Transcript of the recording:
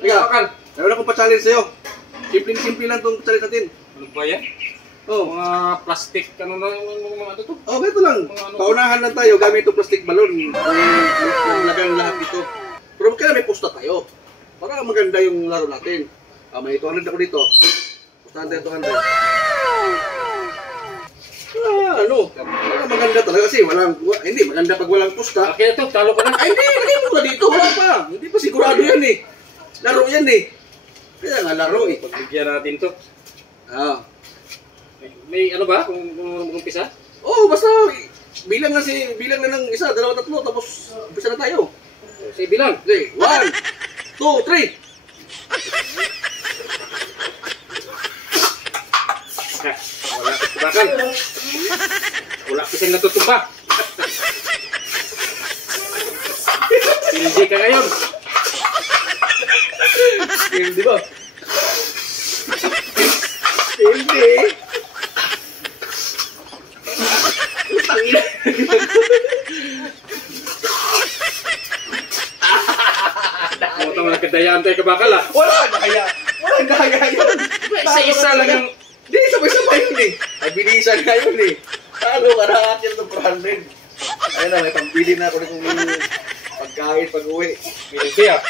Bakal. Meron akong pa-challenge sa'yo. Simple lang itong challenge natin. Ano ba yan? Oh. Mga plastic, ano na yung mga ano to? Oh, ganito lang. Paunahan lang tayo gamit itong plastic balloon. Lagang lahat dito. Pero kaya may posta tayo. Para maganda yung laro natin. May 200 ako dito. Postahan tayo 200. Maganda talaga kasi hindi maganda pag walang posta. Okay na to, talo ka na. Ay, hindi, lagay mo na dito. Wala pa. Hindi pa sigurado yan eh. Laro yan eh. Kaya nga laro eh. Pagbigyan natin to. May ano ba kung umpisa? Oo, basta bilang na ng isa, dalawa, tatlo, tapos umpisa na tayo. Sige, bilang. Okay, 1, 2, 3. Wala ka tubakan. Wala kasing natutumba. Hindi ka ngayon. Hindi ba? Hindi. Utangin. Tama na kadayaan tayo kabakal ah. Wala kaya yun. Isa-isa lang yung... Hindi, sabay-sabay yun eh. Abilisan ka yun eh. Talo ka na akin itong 400. Ayun na, may pambili na ako nitong pagkain pag-uwi. Pinagbi ah.